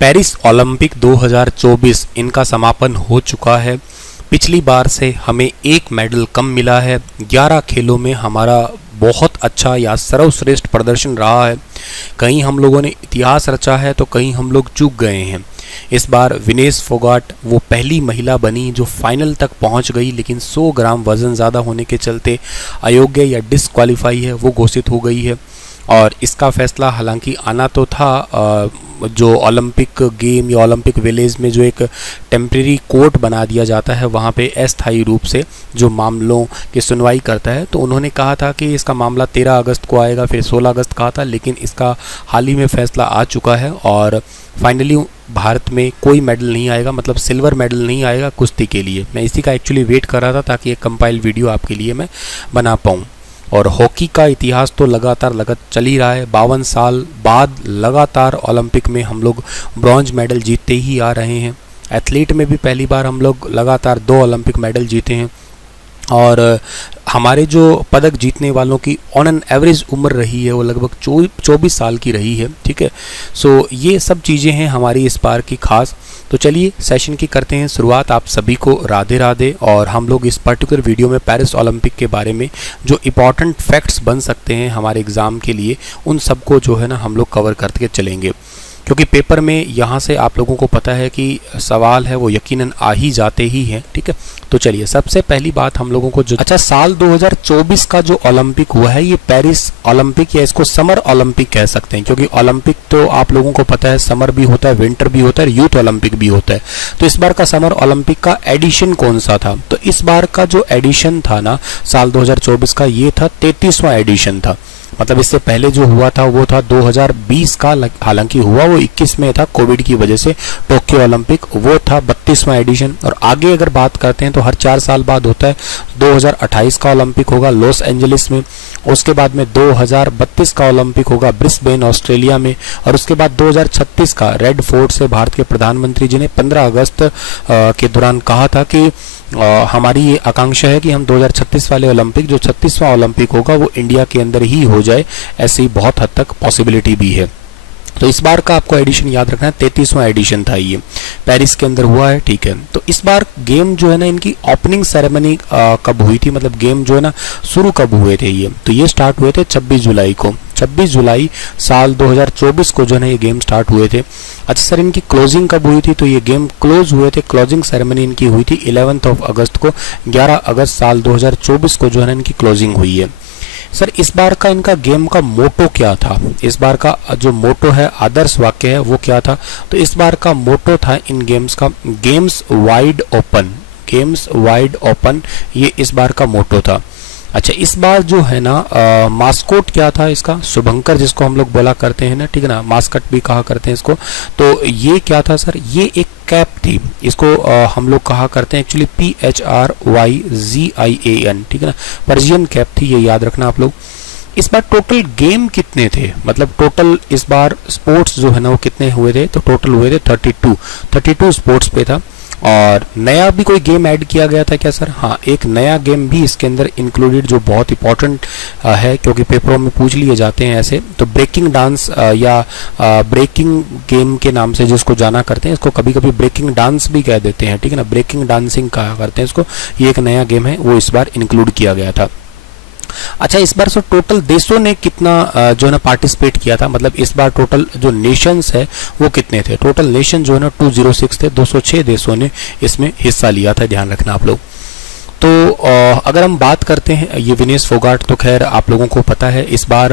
Paris Olympic 2024 इनका समापन हो चुका है। पिछली बार से हमें एक मेडल कम मिला है। 11 खेलों में हमारा बहुत अच्छा या सर्वश्रेष्ठ प्रदर्शन रहा है। कहीं हम लोगों ने इतिहास रचा है तो कहीं हम लोग चूक गए हैं। इस बार विनेश फोगाट वो पहली महिला बनी जो फाइनल तक पहुंच गई, लेकिन 100 ग्राम वज़न ज़्यादा होने के चलते अयोग्य या डिस्क्वालीफाई है वो घोषित हो गई है। और इसका फैसला हालांकि आना तो था, जो ओलंपिक गेम या ओलंपिक विलेज में जो एक टेम्प्रेरी कोर्ट बना दिया जाता है वहाँ पे अस्थायी रूप से जो मामलों की सुनवाई करता है, तो उन्होंने कहा था कि इसका मामला 13 अगस्त को आएगा, फिर 16 अगस्त कहा था, लेकिन इसका हाल ही में फैसला आ चुका है और फाइनली भारत में कोई मेडल नहीं आएगा, मतलब सिल्वर मेडल नहीं आएगा कुश्ती के लिए। मैं इसी का एक्चुअली वेट कर रहा था ताकि एक कंपाइल वीडियो आपके लिए मैं बना पाऊँ। और हॉकी का इतिहास तो लगातार चल ही रहा है। 52 साल बाद लगातार ओलंपिक में हम लोग ब्रॉन्ज मेडल जीतते ही आ रहे हैं। एथलीट में भी पहली बार हम लोग लगातार 2 ओलंपिक मेडल जीते हैं और हमारे जो पदक जीतने वालों की ऑन एन एवरेज उम्र रही है वो लगभग 24 साल की रही है। ठीक है, सो ये सब चीज़ें हैं हमारी इस बार की खास। तो चलिए सेशन की करते हैं शुरुआत। आप सभी को राधे राधे। और हम लोग इस पर्टिकुलर वीडियो में पेरिस ओलंपिक के बारे में जो इंपॉर्टेंट फैक्ट्स बन सकते हैं हमारे एग्ज़ाम के लिए, उन सबको जो है ना हम लोग कवर करके चलेंगे, क्योंकि पेपर में यहाँ से आप लोगों को पता है कि सवाल है वो यकीनन आ ही जाते ही हैं। ठीक है, तो चलिए सबसे पहली बात हम लोगों को जो साल 2024 का जो ओलंपिक हुआ है ये पेरिस ओलंपिक या इसको समर ओलंपिक कह सकते हैं, क्योंकि ओलंपिक तो आप लोगों को पता है समर भी होता है, विंटर भी होता है, यूथ ओलंपिक भी होता है। तो इस बार का समर ओलंपिक का एडिशन कौन सा था? तो इस बार का जो एडिशन था ना साल 2024 का, ये था 33वां एडिशन था। मतलब इससे पहले जो हुआ था वो था 2020 का, हालांकि हुआ वो 21 में था कोविड की वजह से, टोक्यो ओलंपिक, वो था 32वां एडिशन। और आगे अगर बात करते हैं तो हर 4 साल बाद होता है। 2028 का ओलंपिक होगा लॉस एंजलिस में, उसके बाद में 2032 का ओलंपिक होगा ब्रिस्बेन ऑस्ट्रेलिया में, और उसके बाद 2036 का रेड फोर्ट से भारत के प्रधानमंत्री जी ने 15 अगस्त के दौरान कहा था कि हमारी ये आकांक्षा है कि हम 2036 वाले ओलंपिक, जो 36वां ओलंपिक होगा, वो इंडिया के अंदर ही हो जाए। ऐसी बहुत हद तक पॉसिबिलिटी भी है। तो इस बार का आपको एडिशन याद रखना है, 33वां एडिशन था, ये पेरिस के अंदर हुआ है। ठीक है, तो इस बार गेम जो है ना इनकी ओपनिंग सेरेमनी कब हुई थी, मतलब गेम जो है ना शुरू कब हुए थे ये? तो ये स्टार्ट हुए थे 26 जुलाई को। 26 जुलाई साल 2024 को जो है ना ये गेम स्टार्ट हुए थे। अच्छा सर, इनकी क्लोजिंग कब हुई थी? तो ये गेम क्लोज हुए थे, क्लोजिंग सेरेमनी इनकी हुई थी 11 अगस्त को। 11 अगस्त साल 2024 को जो है ना इनकी क्लोजिंग हुई है। सर इस बार का इनका गेम का मोटो क्या था? इस बार का जो मोटो है, आदर्श वाक्य है, वो क्या था? तो इस बार का मोटो था इन गेम्स का games wide open. Games wide open, ये इस बार का मोटो था। अच्छा, इस बार जो है ना मास्कोट क्या था इसका? शुभंकर, जिसको हम लोग बोला करते हैं ना, ठीक है ना, मास्कट भी कहा करते हैं इसको। तो ये क्या था सर? ये एक कैप थी, इसको हम लोग कहा करते हैं एक्चुअली PHRYZIAN, ठीक है ना, पर्शियन कैप थी, ये याद रखना आप लोग। इस बार टोटल गेम कितने थे, मतलब टोटल इस बार स्पोर्ट्स जो है ना वो कितने हुए थे? तो टोटल हुए थे 32 स्पोर्ट्स पे था। और नया भी कोई गेम ऐड किया गया था क्या सर? हाँ, एक नया गेम भी इसके अंदर इंक्लूडेड, जो बहुत इंपॉर्टेंट है क्योंकि पेपरों में पूछ लिए जाते हैं ऐसे। तो ब्रेकिंग डांस या ब्रेकिंग गेम के नाम से जिसको जाना करते हैं, इसको कभी कभी ब्रेकिंग डांस भी कह देते हैं, ठीक है ना, ब्रेकिंग डांसिंग कहा करते हैं इसको। ये एक नया गेम है, वो इस बार इंक्लूड किया गया था। अच्छा, इस बार सो टोटल देशों ने कितना जो है ना पार्टिसिपेट किया था, मतलब इस बार टोटल जो नेशंस है वो कितने थे? टोटल नेशन जो है ना 206 थे, 206 देशों ने इसमें हिस्सा लिया था, ध्यान रखना आप लोग। तो अगर हम बात करते हैं ये विनेश फोगाट, तो खैर आप लोगों को पता है इस बार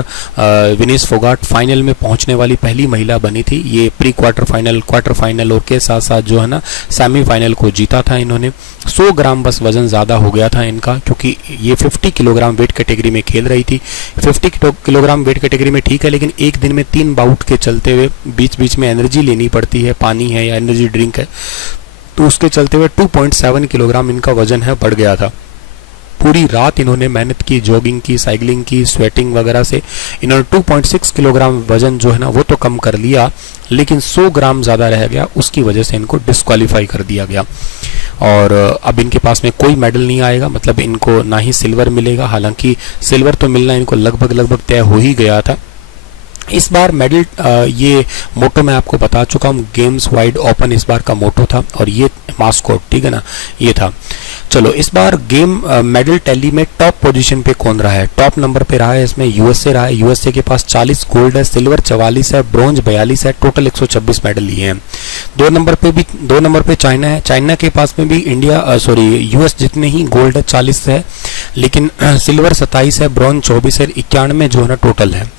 विनेश फोगाट फाइनल में पहुंचने वाली पहली महिला बनी थी। ये pre quarter final, quarter final और के साथ साथ जो है ना सेमीफाइनल को जीता था इन्होंने। 100 ग्राम बस वजन ज़्यादा हो गया था इनका, क्योंकि ये 50 किलोग्राम वेट कैटेगरी में खेल रही थी। 50 किलोग्राम वेट कैटेगरी में ठीक है, लेकिन एक दिन में 3 बाउट के चलते हुए बीच बीच में एनर्जी लेनी पड़ती है, पानी है या एनर्जी ड्रिंक है, तो उसके चलते हुए 2.7 किलोग्राम इनका वजन है बढ़ गया था। पूरी रात इन्होंने मेहनत की, जॉगिंग की, साइकिलिंग की, स्वेटिंग वगैरह से इन्होंने 2.6 किलोग्राम वजन जो है ना वो तो कम कर लिया, लेकिन 100 ग्राम ज़्यादा रह गया, उसकी वजह से इनको डिस्क्वालीफाई कर दिया गया। और अब इनके पास में कोई मेडल नहीं आएगा, मतलब इनको ना ही सिल्वर मिलेगा। हालांकि सिल्वर तो मिलना इनको लगभग तय हो ही गया था, इस बार मेडल ये मोटो मैं आपको बता चुका हूँ, गेम्स वाइड ओपन इस बार का मोटो था और ये मास्कोट, ठीक है ना, ये था। चलो इस बार गेम मेडल टैली में टॉप पोजीशन पे कौन रहा है? टॉप नंबर पे रहा है इसमें यूएसए रहा है। यूएसए के पास 40 गोल्ड है, सिल्वर 44 है, ब्रोंज 42 है, टोटल 126 मेडल लिए हैं। 2 नंबर पे चाइना है। चाइना के पास में भी यूएस जितने ही गोल्ड है 40 है, लेकिन सिल्वर 27 है, ब्रोंज 24 है, 91 जो है ना टोटल है।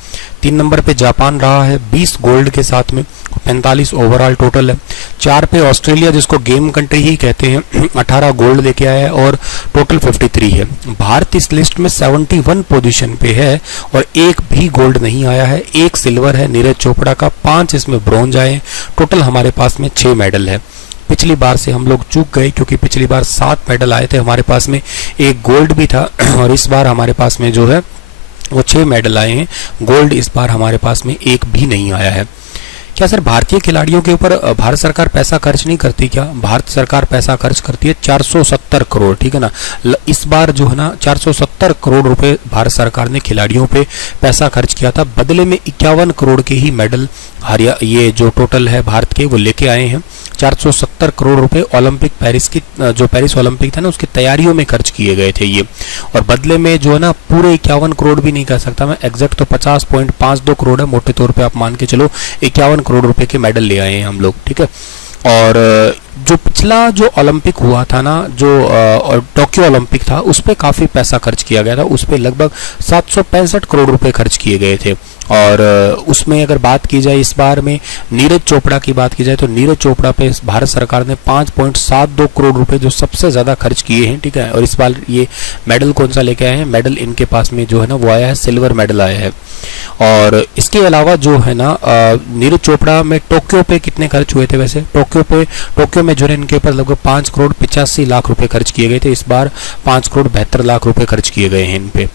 3 नंबर पे जापान रहा है 20 गोल्ड के साथ में, 45 ओवरऑल टोटल है। 4 पे ऑस्ट्रेलिया, जिसको गेम कंट्री ही कहते हैं, 18 गोल्ड लेके आया है और टोटल 53 है। भारत इस लिस्ट में 71 पोजीशन पे है और एक भी गोल्ड नहीं आया है, एक सिल्वर है नीरज चोपड़ा का, 5 इसमें ब्रोंज आए हैं। टोटल हमारे पास में 6 मेडल है। पिछली बार से हम लोग चूक गए क्योंकि पिछली बार 7 मेडल आए थे, हमारे पास में एक गोल्ड भी था और इस बार हमारे पास में जो है वो 6 मेडल आए हैं। गोल्ड इस बार हमारे पास में एक भी नहीं आया है। क्या सर भारतीय खिलाड़ियों के ऊपर भारत सरकार पैसा खर्च नहीं करती क्या? भारत सरकार पैसा खर्च करती है 470 करोड़, ठीक है ना। इस बार जो है ना 470 करोड़ रुपए भारत सरकार ने खिलाड़ियों पे पैसा खर्च किया था। बदले में 51 करोड़ के ही मेडल ये जो टोटल है भारत के वो लेके आए हैं। 470 करोड़ रुपए ओलंपिक पेरिस ओलंपिक था ना उसकी तैयारियों में खर्च किए गए थे ये, और बदले में जो है ना पूरे 51 करोड़ भी नहीं कह सकता मैं, एग्जैक्ट तो 50.52 करोड़ है, मोटे तौर पे आप मान के चलो 51 करोड़ रुपए के मेडल ले आए हैं हम लोग, ठीक है। और जो पिछला जो ओलंपिक हुआ था ना, जो टोक्यो ओलंपिक था, उस पर काफ़ी पैसा खर्च किया गया था, उस पर लगभग 765 करोड़ रुपए खर्च किए गए थे। और उसमें अगर बात की जाए इस बार में नीरज चोपड़ा की बात की जाए तो नीरज चोपड़ा पे भारत सरकार ने 5.72 करोड़ रुपए जो सबसे ज़्यादा खर्च किए हैं, ठीक है। और इस बार ये मेडल कौन सा लेके आए हैं? मेडल इनके पास में जो है ना वो आया है, सिल्वर मेडल आया है। और इसके अलावा जो है ना नीरज चोपड़ा में टोक्यो पे कितने खर्च हुए थे? वैसे टोक्यो में जो है इनके ऊपर लगभग 5 करोड़ 85 लाख रुपए खर्च किए गए थे। इस बार 5 करोड़ 72 लाख रुपए खर्च किए गए हैं इन पे।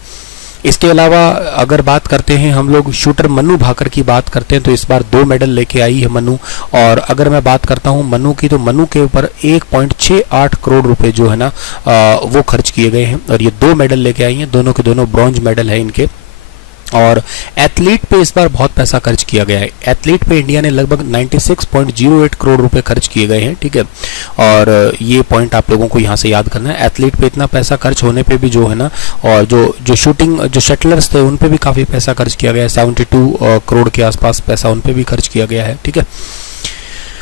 इसके अलावा अगर बात करते हैं हम लोग शूटर मनु भाकर की बात करते हैं तो इस बार 2 मेडल लेके आई है मनु। और अगर मैं बात करता हूं मनु की तो मनु के ऊपर 1.68 करोड़ रुपए जो है ना वो खर्च किए गए हैं और ये 2 मेडल लेके आई हैं, दोनों के दोनों ब्रॉन्ज मेडल है इनके। और एथलीट पे इस बार बहुत पैसा खर्च किया गया है। एथलीट पे इंडिया ने लगभग 96.08 करोड़ रुपए खर्च किए गए हैं, ठीक है। और ये पॉइंट आप लोगों को यहाँ से याद करना है। एथलीट पे इतना पैसा खर्च होने पे भी जो है ना, और जो शटलर्स थे उन पे भी काफ़ी पैसा खर्च किया गया है, 72 करोड़ के आसपास पैसा उन पे भी खर्च किया गया है, ठीक है।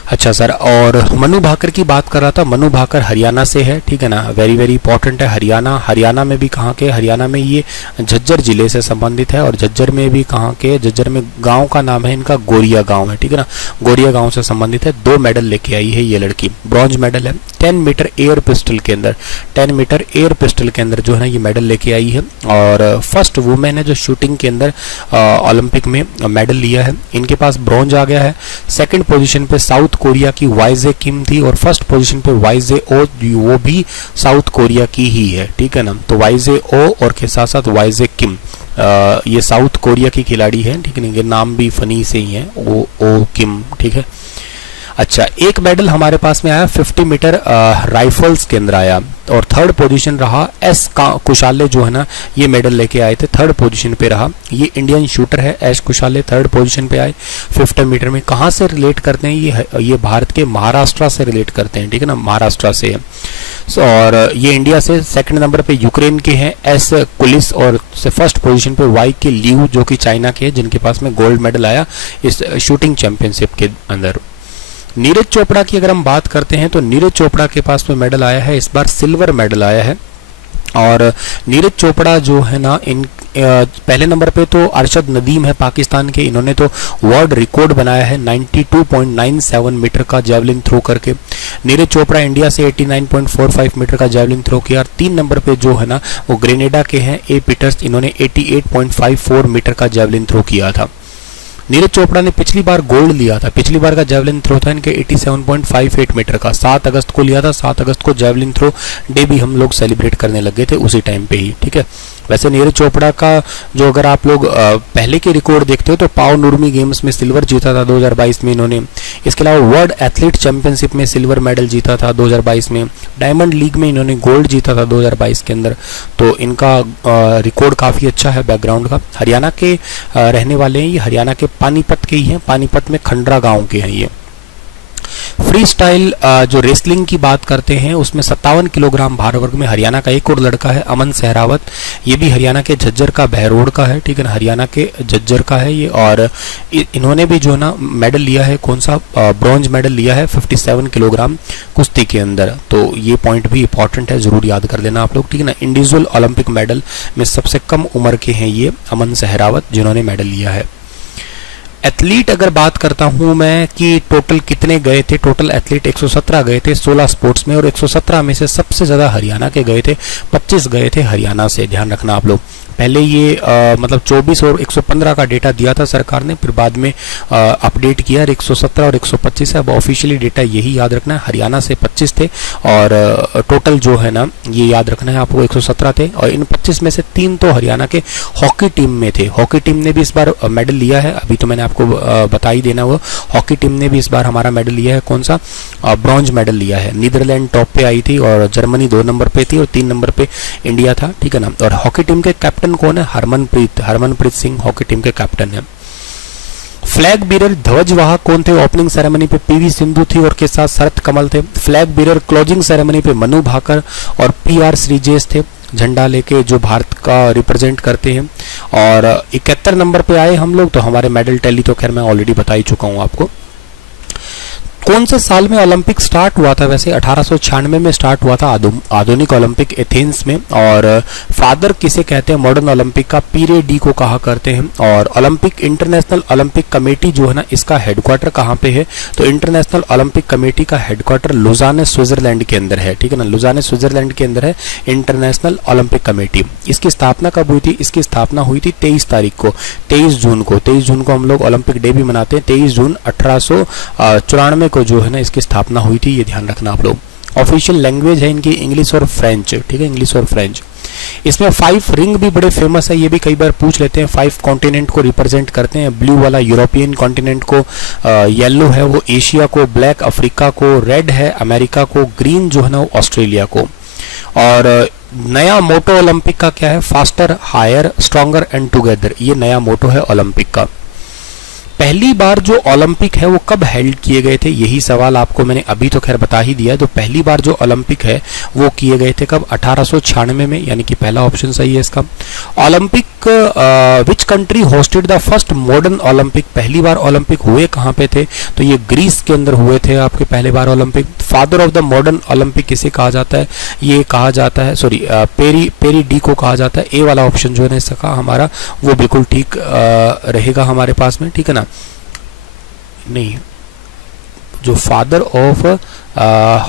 अच्छा सर, और मनु भाकर की बात कर रहा था, मनु भाकर हरियाणा से है, ठीक है ना, वेरी वेरी इंपॉर्टेंट है। हरियाणा में भी कहाँ के? हरियाणा में ये झज्जर जिले से संबंधित है और झज्जर में भी कहाँ के? झज्जर में गांव का नाम है इनका गोरिया गांव है, ठीक है ना, गोरिया गांव से संबंधित है। 2 मेडल लेके आई है ये लड़की, ब्रॉन्ज मेडल है। 10 मीटर एयर पिस्टल के अंदर जो है ना ये मेडल लेके आई है और फर्स्ट वुमेन है जो शूटिंग के अंदर ओलंपिक में मेडल लिया है। इनके पास ब्रॉन्ज आ गया है। सेकंड पोजीशन पे साउथ कोरिया की वाइजे किम थी और फर्स्ट पोजीशन पे वाइजे ओ, वो भी साउथ कोरिया की ही है, ठीक है ना। तो वाइजे ओ और के साथ साथ वाइजे किम, ये साउथ कोरिया की खिलाड़ी है, ठीक है ना, ये नाम भी फनी से ही है, ओ किम, ठीक है। अच्छा, एक मेडल हमारे पास में आया 50 मीटर राइफल्स के अंदर आया और थर्ड पोजीशन रहा एस कुशाले जो है ना, ये मेडल लेके आए थे, थर्ड पोजीशन पे रहा। ये इंडियन शूटर है एस कुशाले, थर्ड पोजीशन पे आए 50 मीटर में। कहाँ से रिलेट करते हैं ये भारत के महाराष्ट्र से रिलेट करते हैं, ठीक है ना, महाराष्ट्र से है। और ये इंडिया से सेकंड नंबर पे यूक्रेन के हैं एस कुलिस और फर्स्ट पोजीशन पे वाई के लियू जो कि चाइना के हैं, जिनके पास में गोल्ड मेडल आया इस शूटिंग चैंपियनशिप के अंदर। नीरज चोपड़ा की अगर हम बात करते हैं तो नीरज चोपड़ा के पास में मेडल आया है, इस बार सिल्वर मेडल आया है। और नीरज चोपड़ा जो है ना, पहले नंबर पे तो अरशद नदीम है पाकिस्तान के, इन्होंने तो वर्ल्ड रिकॉर्ड बनाया है 92.97 मीटर का जेवलिन थ्रो करके। नीरज चोपड़ा इंडिया से 89.45 मीटर का जेवलिन थ्रो किया। और 3 नंबर पे जो है ना वो ग्रेनेडा के हैं ए पीटर्स, इन्होंने 88.54 मीटर का जेवलिन थ्रो किया था। नीरज चोपड़ा ने पिछली बार गोल्ड लिया था, पिछली बार का जेवलिन थ्रो था इनके 87.58 मीटर का, 7 अगस्त को लिया था। 7 अगस्त को जेवलिन थ्रो डे भी हम लोग सेलिब्रेट करने लगे थे उसी टाइम पे ही, ठीक है। वैसे नीरज चोपड़ा का जो अगर आप लोग पहले के रिकॉर्ड देखते हो तो पाव नुरमी गेम्स में सिल्वर जीता था 2022 में इन्होंने। इसके अलावा वर्ल्ड एथलीट चैंपियनशिप में सिल्वर मेडल जीता था 2022 में। डायमंड लीग में इन्होंने गोल्ड जीता था 2022 के अंदर। तो इनका रिकॉर्ड काफ़ी अच्छा है बैकग्राउंड का। हरियाणा के रहने वाले हैं, ये हरियाणा के पानीपत के ही हैं, पानीपत में खंडरा गांव के हैं ये। फ्री स्टाइल जो रेसलिंग की बात करते हैं उसमें 57 किलोग्राम भार वर्ग में हरियाणा का एक और लड़का है अमन सहरावत। ये भी हरियाणा के झज्जर का बहरोड का है, ठीक है ना, हरियाणा के झज्जर का है ये। और इन्होंने भी जो ना मेडल लिया है, कौन सा ब्रॉन्ज मेडल लिया है 57 किलोग्राम कुश्ती के अंदर। तो ये पॉइंट भी इंपॉर्टेंट है, जरूर याद कर लेना आप लोग, ठीक है ना। इंडिविजुअल ओलंपिक मेडल में सबसे कम उम्र के हैं ये अमन सहरावत जिन्होंने मेडल लिया है। एथलीट अगर बात करता हूं मैं कि टोटल कितने गए थे, टोटल एथलीट 117 गए थे 16 स्पोर्ट्स में, और 117 में से सबसे ज़्यादा हरियाणा के गए थे, 25 गए थे हरियाणा से, ध्यान रखना आप लोग। पहले ये मतलब 24 और 115 का डेटा दिया था सरकार ने, फिर बाद में अपडेट किया 117 और 125 है। अब ऑफिशियली डेटा यही याद रखना है, हरियाणा से 25 थे और टोटल जो है ना ये याद रखना है आपको 117 थे। और इन 25 में से 3 तो हरियाणा के हॉकी टीम में थे। हॉकी टीम ने भी इस बार मेडल लिया है, अभी तो मैंने आपको बता ही देना वो। हॉकी टीम ने भी इस बार हमारा मेडल लिया है, कौन सा, ब्रॉन्ज मेडल लिया है। नीदरलैंड टॉप पे आई थी और जर्मनी 2 नंबर पे थी और 3 नंबर पे इंडिया था, ठीक है ना। और हॉकी टीम के कैप्टन कौन है, हरमनप्रीत सिंह हॉकी टीम के कैप्टन है। फ्लैग बीरर ध्वजवाहक कौन थे, ओपनिंग सेरेमनी पे पीवी सिंधु थी और के साथ शरत कमल थे। फ्लैग बीरर क्लोजिंग सेरेमनी पे मनु भाकर और पीआर श्रीजेश थे, झंडा लेके जो भारत का रिप्रेजेंट करते हैं। और 71 नंबर पे आए हम लोग, तो हमारे मेडल टैली तो खैर मैं ऑलरेडी बता ही चुका हूं आपको। कौन से साल में ओलंपिक स्टार्ट हुआ था, वैसे 1896 में स्टार्ट हुआ था आधुनिक ओलंपिक एथेंस में। और फादर किसे कहते हैं मॉडर्न ओलंपिक का, पीरे डी को कहा करते हैं। और ओलंपिक इंटरनेशनल ओलंपिक कमेटी जो है ना इसका हेडक्वार्टर कहाँ पे है, तो इंटरनेशनल ओलंपिक कमेटी का हेडक्वार्टर लुजाने स्विट्जरलैंड के अंदर है, ठीक है ना, लुजाने स्विट्जरलैंड के अंदर है इंटरनेशनल ओलंपिक कमेटी। इसकी स्थापना कब हुई थी, इसकी स्थापना हुई थी 23 तारीख को, 23 जून को हम लोग ओलंपिक डे भी मनाते हैं। 23 जून 1894 को जो है ना इसकी स्थापना हुई थी, ये ध्यान रखना आप लोग। ऑफिशियल लैंग्वेज है इनकी इंग्लिश और फ्रेंच, ठीक है, इंग्लिश और फ्रेंच। इसमें 5 रिंग भी बड़े फेमस है, ये भी कई बार पूछ लेते हैं। 5 कॉन्टिनेंट को रिप्रेजेंट करते हैं। ब्लू वाला यूरोपियन कॉन्टिनेंट को, येलो है वो एशिया को, ब्लैक अफ्रीका को, रेड है अमेरिका को, ग्रीन जो है ना वो ऑस्ट्रेलिया को। और नया मोटो ओलंपिक का क्या है, faster, higher, stronger and together, ये नया मोटो है ओलंपिक का। पहली बार जो ओलंपिक है वो कब हेल्ड किए गए थे, यही सवाल आपको मैंने अभी तो खैर बता ही दिया। तो पहली बार जो ओलंपिक है वो किए गए थे कब, 1896 में, यानी कि पहला ऑप्शन सही है इसका। Olympic which country hosted the first modern Olympic, पहली बार ओलंपिक हुए कहाँ पे थे, तो ये ग्रीस के अंदर हुए थे आपके पहले बार Olympic. Father of the modern Olympic किसे कहा जाता है, ये कहा जाता है, सॉरी पेरी डी को कहा जाता है। ए वाला ऑप्शन जो है ना इसका हमारा वो बिल्कुल ठीक रहेगा हमारे पास में, ठीक है ना। नहीं, जो फादर ऑफ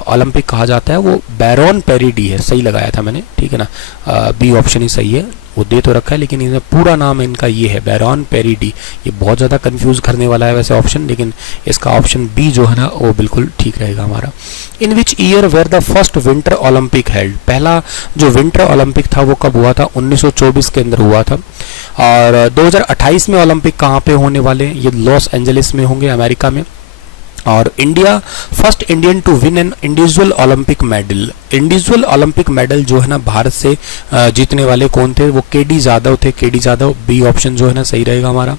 ओलंपिक कहा जाता है वो बैरॉन पेरी डी है, सही लगाया था मैंने, ठीक है ना। बी ऑप्शन ही सही है, वो दे तो रखा है लेकिन इसमें पूरा नाम इनका ये है बैरॉन पेरी डी। ये बहुत ज़्यादा कंफ्यूज करने वाला है वैसे ऑप्शन, लेकिन इसका ऑप्शन बी जो है ना वो बिल्कुल ठीक रहेगा हमारा। In which year were the first winter Olympic held, पहला जो विंटर ओलंपिक था वो कब हुआ था, 1924 के अंदर हुआ था। और 2028 में ओलंपिक कहाँ पे होने वाले हैं, ये लॉस एंजलिस में होंगे अमेरिका में। और India first Indian to win an individual Olympic medal, individual Olympic medal जो है ना भारत से जीतने वाले कौन थे, वो केडी जादव थे, केडी जादव, बी ऑप्शन जो है ना सही रहेगा हमारा।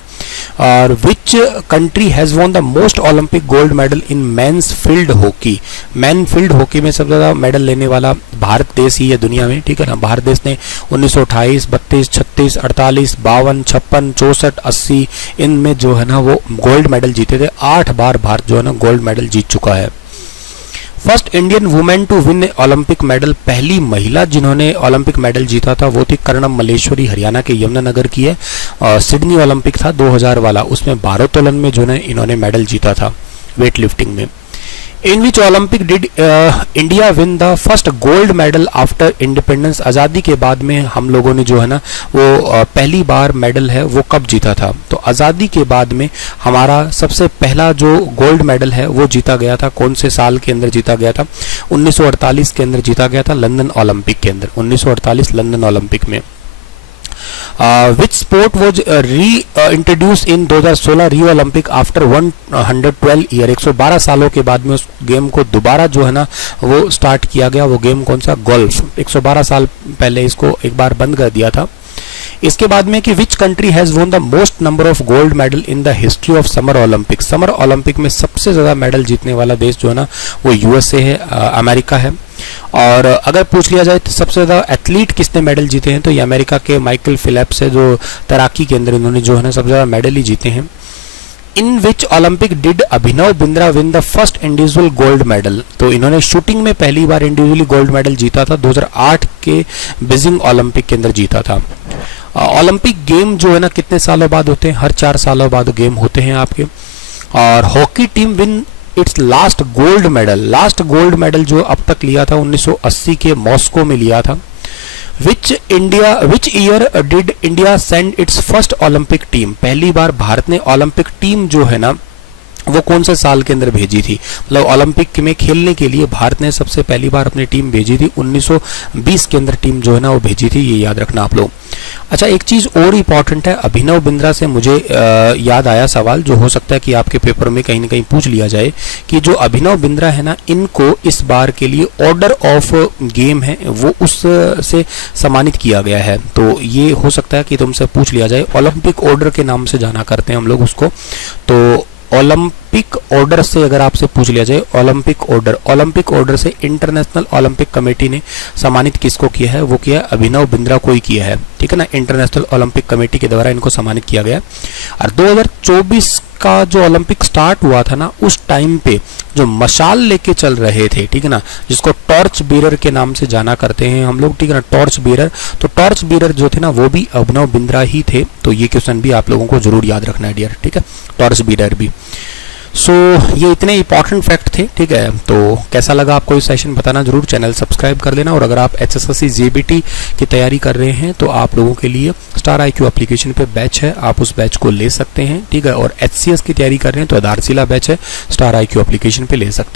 और which country has won the most Olympic gold medal in men's field hockey, man field hockey में सबसे ज़्यादा मेडल लेने वाला भारत देश ही है दुनिया में, ठीक है ना। भारत देश ने 1928, 32, 36, 48, 52, 56, 64, 80 इनमें जो है ना वो गोल्ड मेडल जीते थे। 8 बार भारत जो है ना गोल्ड मेडल जीत चुका है। First Indian women to win Olympic medal, पहली महिला जिन्होंने ओलंपिक मेडल जीता था वो थी कर्णम मल्लेश्वरी, हरियाणा के यमुनानगर की है। और सिडनी ओलंपिक था 2000 वाला, उसमें भारोत्तोलन में जो है इन्होंने मेडल जीता था वेट लिफ्टिंग में। In which Olympic did India win the first gold medal after independence, आज़ादी के बाद में हम लोगों ने जो है ना वो पहली बार मेडल है वो कब जीता था, तो आज़ादी के बाद में हमारा सबसे पहला जो गोल्ड मेडल है वो जीता गया था, कौन से साल के अंदर जीता गया था, 1948 के अंदर जीता गया था, लंदन ओलंपिक के अंदर, 1948 लंदन ओलंपिक में। विच स्पोर्ट वॉज री इंट्रोड्यूस इन 2016 रियो ओलंपिक आफ्टर 112 ईयर, 112 सालों के बाद में उस गेम को दोबारा जो है ना वो स्टार्ट किया गया। वो गेम कौन सा? गोल्फ। 112 साल पहले इसको एक बार बंद कर दिया था। इसके बाद में कि which country has won the most number of gold medal in the history of summer Olympic. Summer Olympic में सबसे ज्यादा मेडल जीतने वाला देश जो है ना वो यूएसए है, अमेरिका है। और अगर पूछ लिया जाए तो सबसे ज्यादा एथलीट किसने मेडल जीते हैं तो ये अमेरिका के माइकल फिलिप्स है, जो तैराकी के अंदर इन्होंने जो है ना सबसे ज्यादा मेडल ही जीते हैं। In which Olympic did Abhinav Bindra win the first individual gold medal. तो इन्होंने शूटिंग में पहली बार इंडिविजुअली गोल्ड मेडल जीता था, 2008 के बीजिंग ओलंपिक के अंदर जीता था। ओलंपिक गेम जो है ना कितने सालों बाद होते हैं? हर 4 सालों बाद गेम होते हैं आपके। और hockey team win it's last gold medal. Last gold medal जो अब तक लिया था 1980 के मॉस्को में लिया था। Which year did India send it's first Olympic team. पहली बार भारत ने ओलंपिक टीम जो है ना वो कौन से साल के अंदर भेजी थी? मतलब ओलंपिक में खेलने के लिए भारत ने सबसे पहली बार अपनी टीम भेजी थी 1920 के अंदर टीम जो है ना वो भेजी थी, ये याद रखना आप लोग। अच्छा, एक चीज और इंपॉर्टेंट है, अभिनव बिंद्रा से मुझे याद आया सवाल जो हो सकता है कि आपके पेपर में कहीं ना कहीं पूछ लिया जाए कि जो अभिनव बिंद्रा है ना इनको इस बार के लिए ऑर्डर ऑफ गेम है वो उससे सम्मानित किया गया है। तो ये हो सकता है कि तुमसे पूछ लिया जाए, ओलंपिक ऑर्डर के नाम से जाना करते हैं हम लोग उसको। तो ओलंपिक ऑर्डर से अगर आपसे पूछ लिया जाए ओलंपिक ऑर्डर से इंटरनेशनल ओलंपिक कमेटी ने सम्मानित किसको किया है? वो किया अभिनव बिंद्रा को ही किया है, ठीक है ना। इंटरनेशनल ओलंपिक कमेटी के द्वारा इनको सम्मानित किया गया। और 2024 का जो ओलंपिक स्टार्ट हुआ था ना उस टाइम पे जो मशाल लेके चल रहे थे, ठीक है ना, जिसको टॉर्च बीरर के नाम से जाना करते हैं हम लोग, ठीक है ना, टॉर्च बीरर। तो टॉर्च बीरर जो थे ना वो भी अभिनव बिंद्रा ही थे। तो ये क्वेश्चन भी आप लोगों को जरूर याद रखना है डियर, ठीक है, टॉर्च बीरर भी। सो ये इतने इंपॉर्टेंट फैक्ट थे, ठीक है। तो कैसा लगा आपको इस सेशन बताना जरूर, चैनल सब्सक्राइब कर लेना। और अगर आप एचएसएससी जेबीटी की तैयारी कर रहे हैं तो आप लोगों के लिए स्टार आईक्यू एप्लीकेशन पे बैच है, आप उस बैच को ले सकते हैं, ठीक है। और एचसीएस की तैयारी कर रहे हैं तो आधारशिला बैच है, स्टार आईक्यू एप्लीकेशन पे ले सकते हैं।